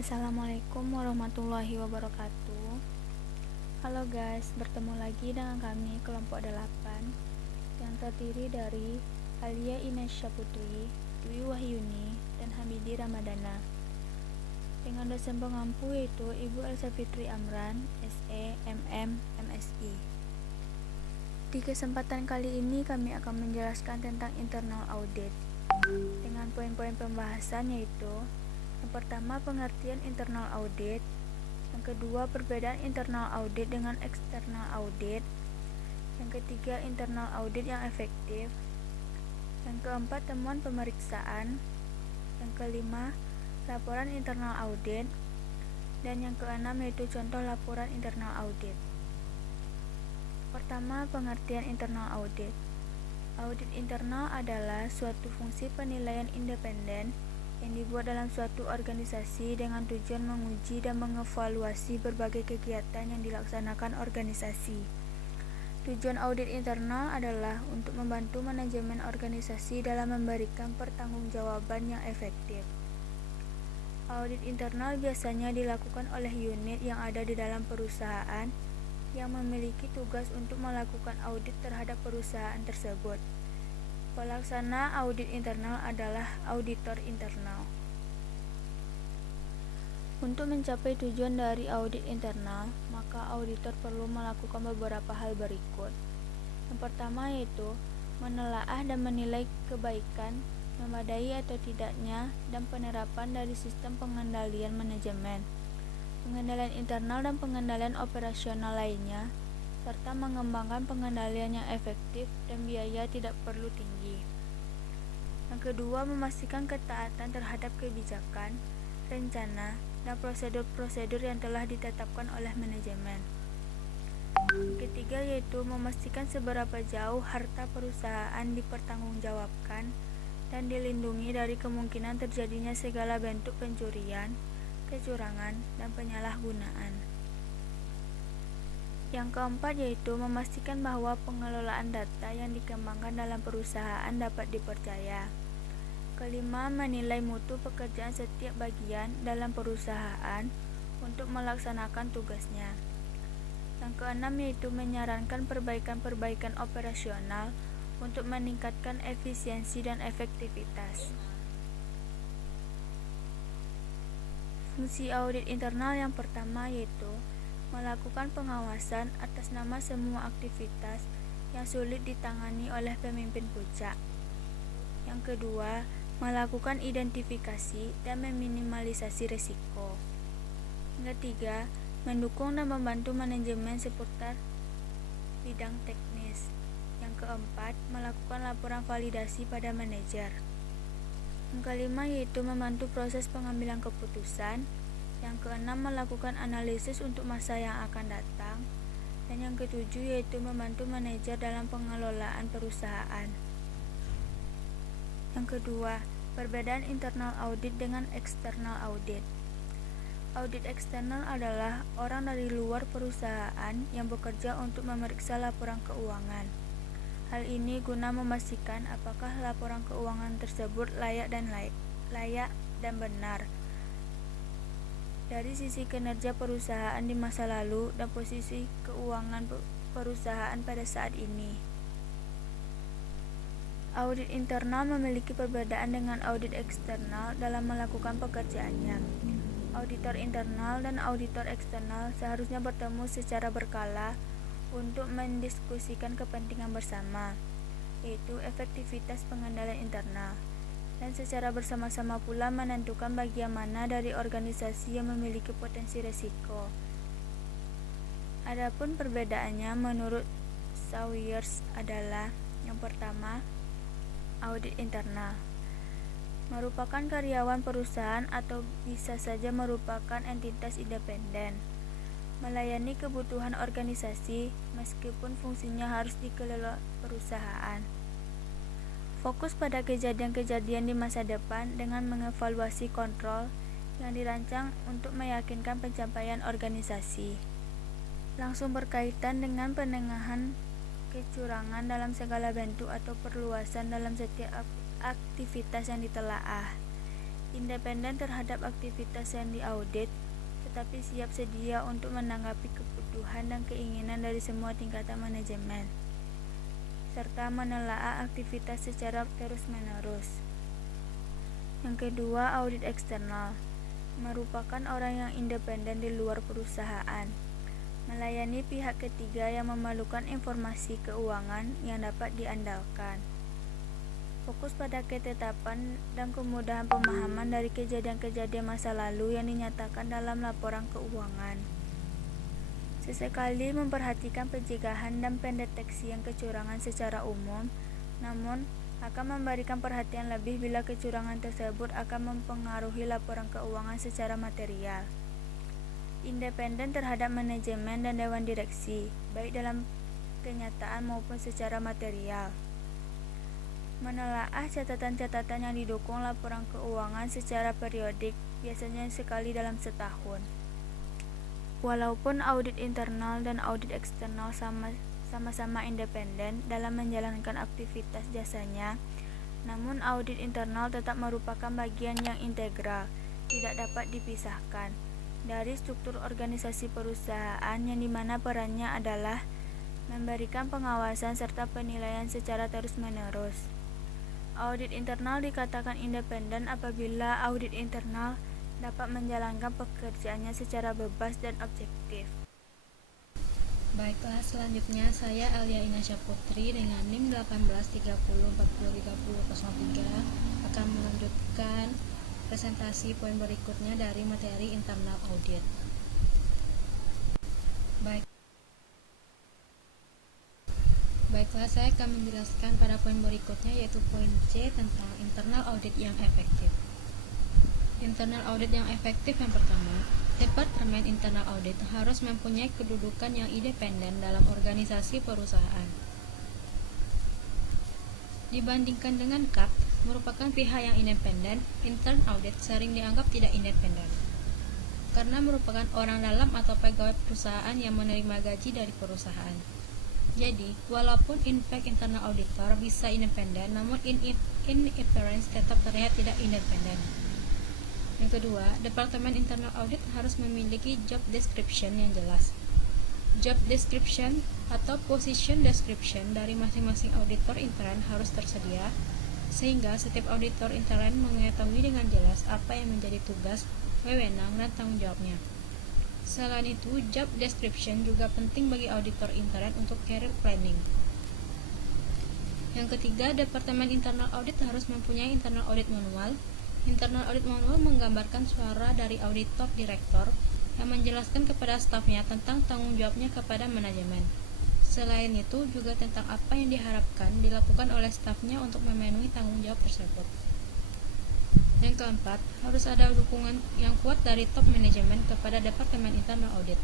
Assalamualaikum warahmatullahi wabarakatuh. Halo guys, bertemu lagi dengan kami kelompok 8 yang terdiri dari Alia Inesya Putri, Dwi Wahyuni, dan Hamidi Ramadana. Dengan dosen pengampu yaitu Ibu Elsa Fitri Amran, SE, MM, MSI. Di kesempatan kali ini kami akan menjelaskan tentang internal audit dengan poin-poin pembahasan yaitu yang pertama, pengertian internal audit. Yang kedua, perbedaan internal audit dengan eksternal audit. Yang ketiga, internal audit yang efektif. Yang keempat, temuan pemeriksaan. Yang kelima, laporan internal audit. Dan yang keenam yaitu contoh laporan internal audit. Pertama, pengertian internal audit. Audit internal adalah suatu fungsi penilaian independen yang dibuat dalam suatu organisasi dengan tujuan menguji dan mengevaluasi berbagai kegiatan yang dilaksanakan organisasi. Tujuan audit internal adalah untuk membantu manajemen organisasi dalam memberikan pertanggungjawaban yang efektif. Audit internal biasanya dilakukan oleh unit yang ada di dalam perusahaan yang memiliki tugas untuk melakukan audit terhadap perusahaan tersebut. Pelaksana audit internal adalah auditor internal. Untuk mencapai tujuan dari audit internal, maka auditor perlu melakukan beberapa hal berikut. Yang pertama yaitu menelaah dan menilai kebaikan, memadai atau tidaknya, dan penerapan dari sistem pengendalian manajemen, pengendalian internal dan pengendalian operasional lainnya, serta mengembangkan pengendalian yang efektif dan biaya tidak perlu tinggi. Yang kedua, memastikan ketaatan terhadap kebijakan, rencana, dan prosedur-prosedur yang telah ditetapkan oleh manajemen. Yang ketiga yaitu memastikan seberapa jauh harta perusahaan dipertanggungjawabkan dan dilindungi dari kemungkinan terjadinya segala bentuk pencurian, kecurangan, dan penyalahgunaan. Yang keempat yaitu memastikan bahwa pengelolaan data yang dikembangkan dalam perusahaan dapat dipercaya. Kelima, menilai mutu pekerjaan setiap bagian dalam perusahaan untuk melaksanakan tugasnya. Yang keenam yaitu menyarankan perbaikan-perbaikan operasional untuk meningkatkan efisiensi dan efektivitas. Fungsi audit internal yang pertama yaitu melakukan pengawasan atas nama semua aktivitas yang sulit ditangani oleh pemimpin puncak. Yang kedua, melakukan identifikasi dan meminimalisasi risiko. Yang ketiga, mendukung dan membantu manajemen seputar bidang teknis. Yang keempat, melakukan laporan validasi pada manajer. Yang kelima yaitu membantu proses pengambilan keputusan. Yang keenam, melakukan analisis untuk masa yang akan datang. Dan yang ketujuh yaitu membantu manajer dalam pengelolaan perusahaan. Yang kedua, perbedaan internal audit dengan eksternal audit. Audit eksternal adalah orang dari luar perusahaan yang bekerja untuk memeriksa laporan keuangan. Hal ini guna memastikan apakah laporan keuangan tersebut layak dan benar dari sisi kinerja perusahaan di masa lalu dan posisi keuangan perusahaan pada saat ini. Audit internal memiliki perbedaan dengan audit eksternal dalam melakukan pekerjaannya. Auditor internal dan auditor eksternal seharusnya bertemu secara berkala untuk mendiskusikan kepentingan bersama, yaitu efektivitas pengendalian internal, dan secara bersama-sama pula menentukan bagian mana dari organisasi yang memiliki potensi risiko. Adapun perbedaannya menurut Sawyers adalah yang pertama, audit internal merupakan karyawan perusahaan atau bisa saja merupakan entitas independen, melayani kebutuhan organisasi meskipun fungsinya harus dikelola perusahaan. Fokus pada kejadian-kejadian di masa depan dengan mengevaluasi kontrol yang dirancang untuk meyakinkan pencapaian organisasi. Langsung berkaitan dengan penengahan kecurangan dalam segala bentuk atau perluasan dalam setiap aktivitas yang ditelaah. independen terhadap aktivitas yang diaudit, tetapi siap sedia untuk menanggapi kebutuhan dan keinginan dari semua tingkatan manajemen, serta menelaah aktivitas secara terus-menerus. Yang kedua, audit eksternal merupakan orang yang independen di luar perusahaan, melayani pihak ketiga yang memerlukan informasi keuangan yang dapat diandalkan. Fokus pada ketetapan dan kemudahan pemahaman dari kejadian-kejadian masa lalu yang dinyatakan dalam laporan keuangan. Sesekali memperhatikan pencegahan dan pendeteksian kecurangan secara umum, namun akan memberikan perhatian lebih bila kecurangan tersebut akan mempengaruhi laporan keuangan secara material. Independen terhadap manajemen dan dewan direksi, baik dalam kenyataan maupun secara material. Menelaah catatan-catatan yang didukung laporan keuangan secara periodik, biasanya sekali dalam setahun. Walaupun audit internal dan audit eksternal sama-sama independen dalam menjalankan aktivitas jasanya, namun audit internal tetap merupakan bagian yang integral, tidak dapat dipisahkan dari struktur organisasi perusahaan yang dimana perannya adalah memberikan pengawasan serta penilaian secara terus-menerus. Audit internal dikatakan independen apabila audit internal dapat menjalankan pekerjaannya secara bebas dan objektif. Baiklah, selanjutnya saya Alia Inasya Putri dengan NIM 1830403003 akan melanjutkan presentasi poin berikutnya dari materi internal audit. Baiklah, saya akan menjelaskan pada poin berikutnya, yaitu poin C tentang internal audit yang efektif. Internal audit yang efektif yang pertama, Departemen Internal Audit harus mempunyai kedudukan yang independen dalam organisasi perusahaan. Dibandingkan dengan CAP, merupakan pihak yang independen, Internal Audit sering dianggap tidak independen, karena merupakan orang dalam atau pegawai perusahaan yang menerima gaji dari perusahaan. Jadi, walaupun in fact internal auditor bisa independen, namun in appearance tetap terlihat tidak independen. Yang kedua, Departemen Internal Audit harus memiliki job description yang jelas. Job description atau position description dari masing-masing auditor intern harus tersedia, sehingga setiap auditor intern mengetahui dengan jelas apa yang menjadi tugas, wewenang, dan tanggung jawabnya. Selain itu, job description juga penting bagi auditor intern untuk career planning. Yang ketiga, Departemen Internal Audit harus mempunyai internal audit manual. Internal audit manual menggambarkan suara dari auditor direktur yang menjelaskan kepada stafnya tentang tanggung jawabnya kepada manajemen. Selain itu, juga tentang apa yang diharapkan dilakukan oleh stafnya untuk memenuhi tanggung jawab tersebut. Yang keempat, harus ada dukungan yang kuat dari top manajemen kepada Departemen Internal Audit.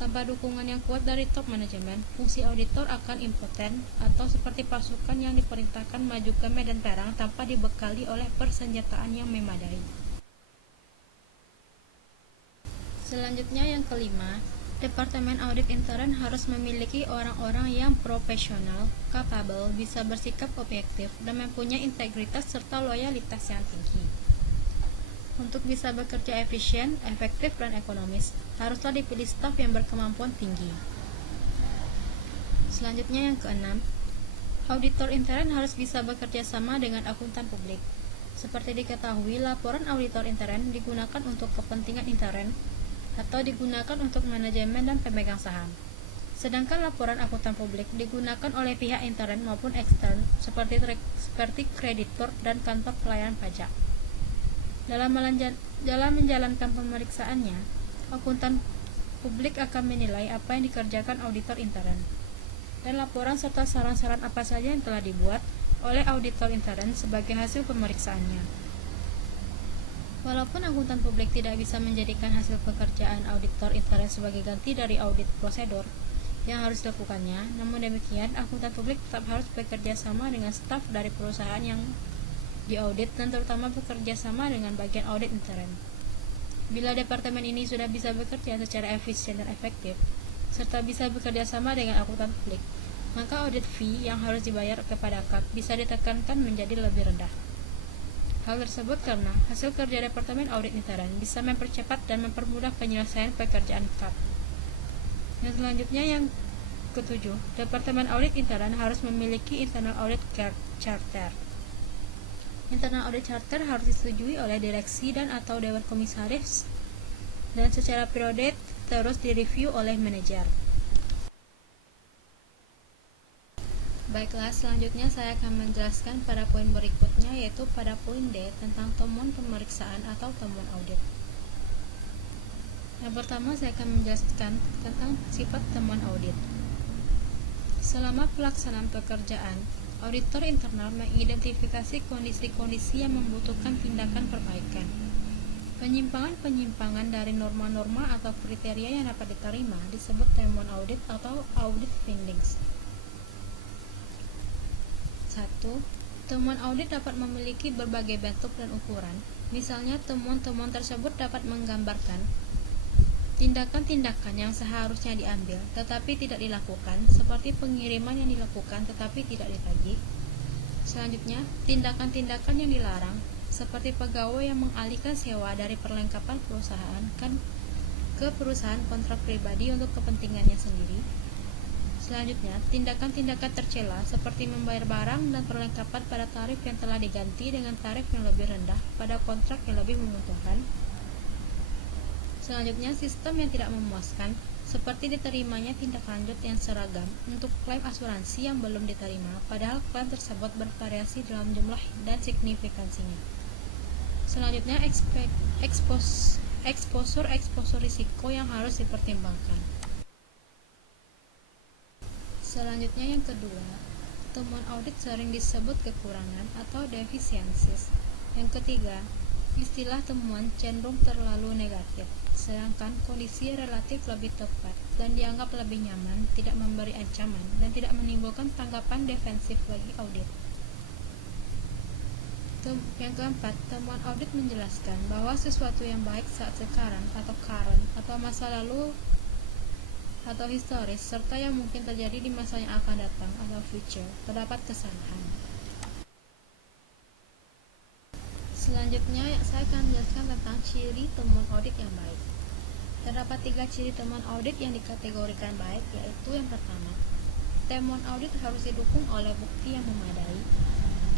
Tanpa dukungan yang kuat dari top manajemen, fungsi auditor akan impoten atau seperti pasukan yang diperintahkan maju ke medan perang tanpa dibekali oleh persenjataan yang memadai. Selanjutnya yang kelima, Departemen Audit Intern harus memiliki orang-orang yang profesional, capable, bisa bersikap objektif, dan mempunyai integritas serta loyalitas yang tinggi. Untuk bisa bekerja efisien, efektif, dan ekonomis, haruslah dipilih staf yang berkemampuan tinggi. Selanjutnya yang keenam, auditor intern harus bisa bekerja sama dengan akuntan publik. Seperti diketahui, laporan auditor intern digunakan untuk kepentingan intern atau digunakan untuk manajemen dan pemegang saham. Sedangkan laporan akuntan publik digunakan oleh pihak intern maupun ekstern seperti kreditur dan kantor pelayanan pajak. Dalam menjalankan pemeriksaannya, akuntan publik akan menilai apa yang dikerjakan auditor intern, dan laporan serta saran-saran apa saja yang telah dibuat oleh auditor intern sebagai hasil pemeriksaannya. Walaupun akuntan publik tidak bisa menjadikan hasil pekerjaan auditor intern sebagai ganti dari audit prosedur yang harus dilakukannya, namun demikian, akuntan publik tetap harus bekerja sama dengan staf dari perusahaan yang diaudit dan terutama bekerja sama dengan bagian audit intern. Bila departemen ini sudah bisa bekerja secara efisien dan efektif, serta bisa bekerja sama dengan akuntan publik, maka audit fee yang harus dibayar kepada CAP bisa ditekankan menjadi lebih rendah. Hal tersebut karena hasil kerja Departemen Audit Intern bisa mempercepat dan mempermudah penyelesaian pekerjaan KAP. Yang selanjutnya yang ketujuh, Departemen Audit Intern harus memiliki Internal Audit Charter. Internal Audit Charter harus disetujui oleh direksi dan atau dewan komisaris dan secara periodik terus direview oleh manajer. Baiklah, selanjutnya saya akan menjelaskan pada poin berikutnya, yaitu pada poin D tentang temuan pemeriksaan atau temuan audit. Yang pertama, saya akan menjelaskan tentang sifat temuan audit. Selama pelaksanaan pekerjaan, auditor internal mengidentifikasi kondisi-kondisi yang membutuhkan tindakan perbaikan. Penyimpangan-penyimpangan dari norma-norma atau kriteria yang dapat diterima disebut temuan audit atau audit findings. 1. Temuan audit dapat memiliki berbagai bentuk dan ukuran. Misalnya, temuan-temuan tersebut dapat menggambarkan tindakan-tindakan yang seharusnya diambil tetapi tidak dilakukan, seperti pengiriman yang dilakukan tetapi tidak ditagih. Selanjutnya, tindakan-tindakan yang dilarang, seperti pegawai yang mengalihkan sewa dari perlengkapan perusahaan ke perusahaan kontrak pribadi untuk kepentingannya sendiri. Selanjutnya, tindakan-tindakan tercela seperti membayar barang dan perlengkapan pada tarif yang telah diganti dengan tarif yang lebih rendah pada kontrak yang lebih menguntungkan. Selanjutnya, sistem yang tidak memuaskan seperti diterimanya tindak lanjut yang seragam untuk klaim asuransi yang belum diterima, padahal klaim tersebut bervariasi dalam jumlah dan signifikansinya. Selanjutnya, eksposur risiko yang harus dipertimbangkan. Selanjutnya yang kedua, temuan audit sering disebut kekurangan atau defisiensis. Yang ketiga, istilah temuan cenderung terlalu negatif, sedangkan kondisi relatif lebih tepat dan dianggap lebih nyaman, tidak memberi ancaman, dan tidak menimbulkan tanggapan defensif bagi audit. Yang keempat, temuan audit menjelaskan bahwa sesuatu yang baik saat sekarang atau current atau masa lalu atau historis, serta yang mungkin terjadi di masa yang akan datang atau future, terdapat kesalahan. Selanjutnya, saya akan menjelaskan tentang ciri temuan audit yang baik. Terdapat 3 ciri temuan audit yang dikategorikan baik, yaitu yang pertama, temuan audit harus didukung oleh bukti yang memadai.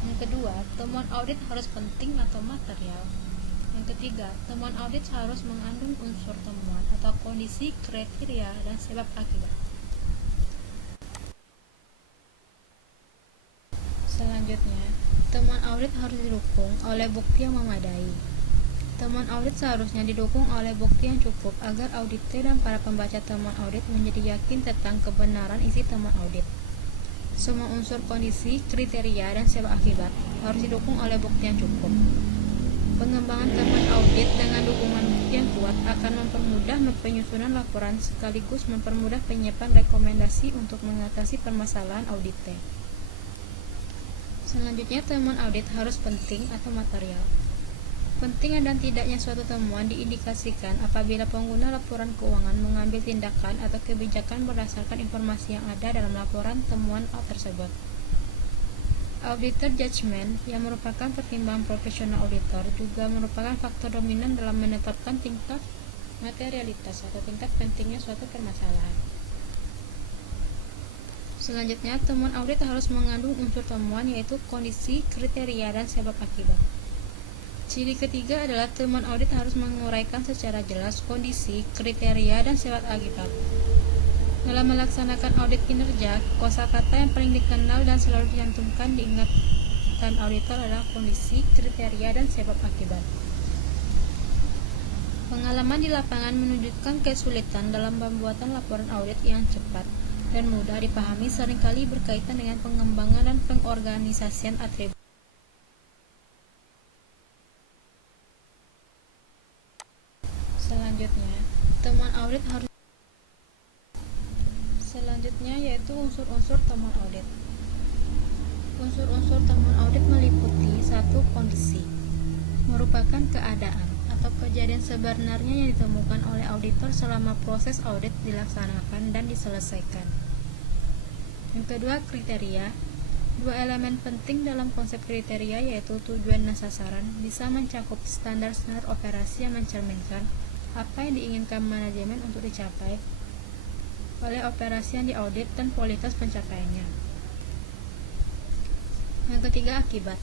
Yang kedua, temuan audit harus penting atau material. Yang ketiga, temuan audit harus mengandung unsur temuan atau kondisi, kriteria, dan sebab akibat. Selanjutnya, temuan audit harus didukung oleh bukti yang memadai. Temuan audit seharusnya didukung oleh bukti yang cukup agar auditor dan para pembaca temuan audit menjadi yakin tentang kebenaran isi temuan audit. Semua unsur kondisi, kriteria, dan sebab akibat harus didukung oleh bukti yang cukup. Pengembangan temuan audit dengan dukungan bukti yang kuat akan mempermudah penyusunan laporan sekaligus mempermudah penyiapan rekomendasi untuk mengatasi permasalahan audit. Selanjutnya, temuan audit harus penting atau material. Penting dan tidaknya suatu temuan diindikasikan apabila pengguna laporan keuangan mengambil tindakan atau kebijakan berdasarkan informasi yang ada dalam laporan temuan tersebut. Auditor judgment, yang merupakan pertimbangan profesional auditor, juga merupakan faktor dominan dalam menetapkan tingkat materialitas atau tingkat pentingnya suatu permasalahan. Selanjutnya, temuan audit harus mengandung unsur temuan, yaitu kondisi, kriteria, dan sebab akibat. Ciri ketiga adalah temuan audit harus menguraikan secara jelas kondisi, kriteria, dan sebab akibat. Dalam melaksanakan audit kinerja, kosakata yang paling dikenal dan selalu dicantumkan di ingatan auditor adalah kondisi, kriteria, dan sebab akibat. Pengalaman di lapangan menunjukkan kesulitan dalam pembuatan laporan audit yang cepat dan mudah dipahami seringkali berkaitan dengan pengembangan dan pengorganisasian atribut. Selanjutnya yaitu unsur-unsur temuan audit. Unsur-unsur temuan audit meliputi 1. Kondisi, merupakan keadaan atau kejadian sebenarnya yang ditemukan oleh auditor selama proses audit dilaksanakan dan diselesaikan. Yang kedua, kriteria, Dua elemen penting dalam konsep kriteria yaitu tujuan dan sasaran bisa mencakup standar-standar operasi yang mencerminkan apa yang diinginkan manajemen untuk dicapai oleh operasi yang diaudit dan kualitas pencapaiannya. Yang ketiga, akibat.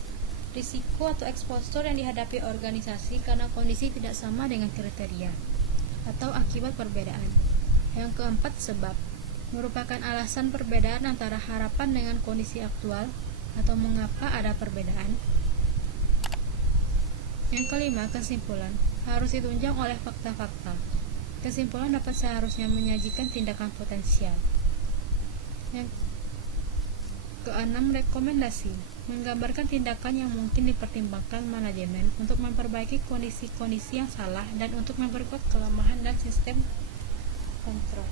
Risiko atau eksposur yang dihadapi organisasi karena kondisi tidak sama dengan kriteria atau akibat perbedaan. Yang keempat, sebab. Merupakan alasan perbedaan antara harapan dengan kondisi aktual atau mengapa ada perbedaan. Yang kelima, kesimpulan. Harus ditunjang oleh fakta-fakta. Kesimpulan dapat seharusnya menyajikan tindakan potensial. Yang keenam, rekomendasi. Menggambarkan tindakan yang mungkin dipertimbangkan manajemen untuk memperbaiki kondisi-kondisi yang salah dan untuk memperkuat kelemahan dan sistem kontrol.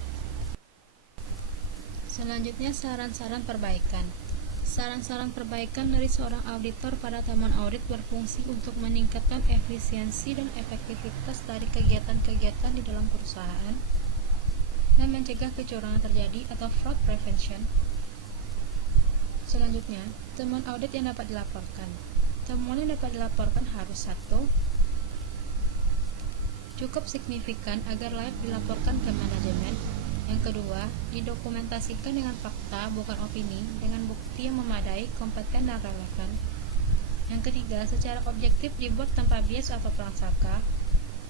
Selanjutnya, saran-saran perbaikan. Saran-saran perbaikan dari seorang auditor pada temuan audit berfungsi untuk meningkatkan efisiensi dan efektivitas dari kegiatan-kegiatan di dalam perusahaan dan mencegah kecurangan terjadi atau fraud prevention. Selanjutnya, temuan audit yang dapat dilaporkan. Temuan yang dapat dilaporkan harus 1. Cukup signifikan agar layak dilaporkan ke manajemen. Yang kedua, didokumentasikan dengan fakta, bukan opini, dengan bukti yang memadai, kompeten, dan relevan. Yang ketiga, secara objektif dibuat tanpa bias atau prasangka.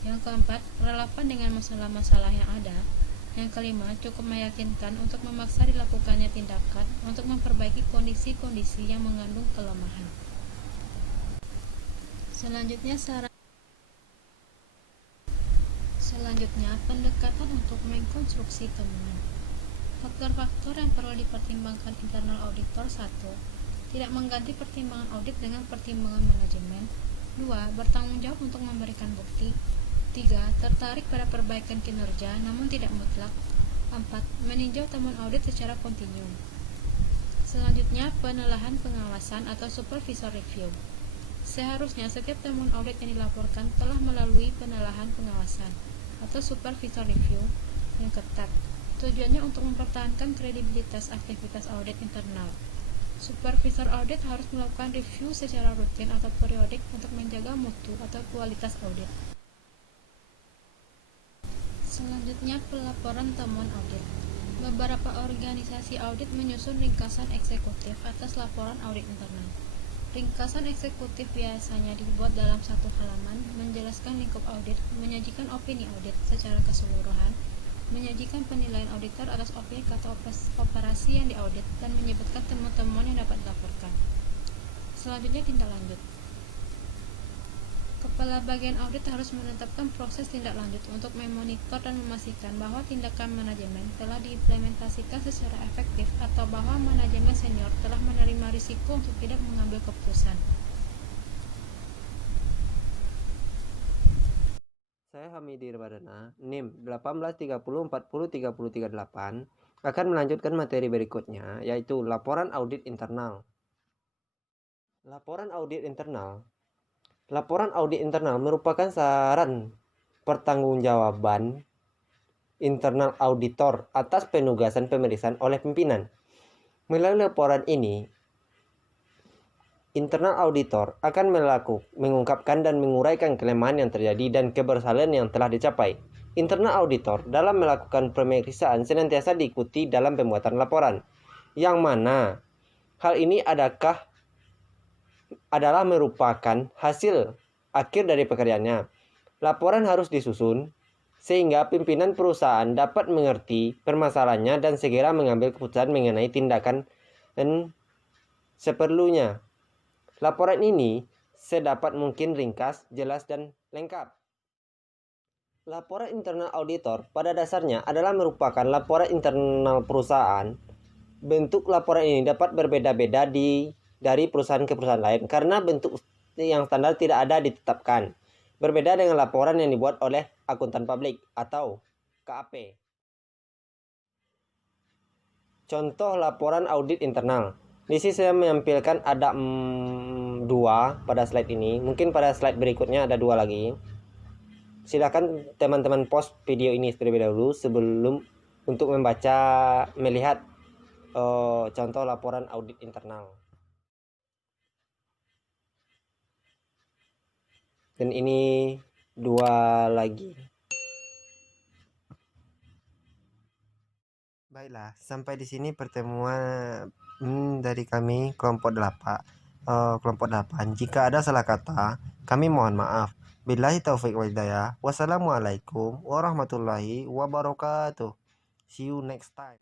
Yang keempat, relevan dengan masalah-masalah yang ada. Yang kelima, cukup meyakinkan untuk memaksa dilakukannya tindakan untuk memperbaiki kondisi-kondisi yang mengandung kelemahan. Selanjutnya, pendekatan untuk mengkonstruksi temuan. Faktor-faktor yang perlu dipertimbangkan internal auditor. 1. Tidak mengganti pertimbangan audit dengan pertimbangan manajemen. 2. Bertanggung jawab untuk memberikan bukti. 3. Tertarik pada perbaikan kinerja namun tidak mutlak. 4. Meninjau temuan audit secara kontinu. Selanjutnya, penelahan pengawasan atau supervisor review. Seharusnya setiap temuan audit yang dilaporkan telah melalui penelahan pengawasan atau supervisor review yang ketat. Tujuannya untuk mempertahankan kredibilitas aktivitas audit internal. Supervisor audit harus melakukan review secara rutin atau periodik untuk menjaga mutu atau kualitas audit. Selanjutnya, pelaporan temuan audit. Beberapa organisasi audit menyusun ringkasan eksekutif atas laporan audit internal. Ringkasan eksekutif biasanya dibuat dalam satu halaman, menjelaskan lingkup audit, menyajikan opini audit secara keseluruhan, menyajikan penilaian auditor atas objek atau operasi yang diaudit, dan menyebutkan temuan-temuan yang dapat dilaporkan. Selanjutnya, tindak lanjut. Kepala bagian audit harus menetapkan proses tindak lanjut untuk memonitor dan memastikan bahwa tindakan manajemen telah diimplementasikan secara efektif atau bahwa manajemen senior telah menerima risiko untuk tidak mengambil keputusan. Saya Hamidi Irbadana, NIM 1830400338 akan melanjutkan materi berikutnya, yaitu laporan audit internal. Laporan audit internal. Laporan audit internal merupakan saran pertanggungjawaban internal auditor atas penugasan pemeriksaan oleh pimpinan. Melalui laporan ini, internal auditor akan mengungkapkan dan menguraikan kelemahan yang terjadi dan keberhasilan yang telah dicapai. Internal auditor dalam melakukan pemeriksaan senantiasa diikuti dalam pembuatan laporan, yang mana hal ini adalah merupakan hasil akhir dari pekerjaannya. Laporan harus disusun sehingga pimpinan perusahaan dapat mengerti permasalahannya dan segera mengambil keputusan mengenai tindakan seperlunya. Laporan ini sedapat mungkin ringkas, jelas, dan lengkap. Laporan internal auditor pada dasarnya adalah merupakan laporan internal perusahaan. Bentuk laporan ini dapat berbeda-beda dari perusahaan ke perusahaan lain karena bentuk yang standar tidak ada ditetapkan. Berbeda dengan laporan yang dibuat oleh akuntan publik atau KAP. Contoh laporan audit internal. Di sini saya menampilkan ada 2 pada slide ini. Mungkin pada slide berikutnya ada 2 lagi. Silakan teman-teman pause video ini terlebih dahulu sebelum untuk melihat contoh laporan audit internal. Dan ini 2 lagi. Baiklah, sampai di sini pertemuan dari kami kelompok 8. Jika ada salah kata, kami mohon maaf. Billahi taufik wal hidayah. Wassalamualaikum warahmatullahi wabarakatuh. See you next time.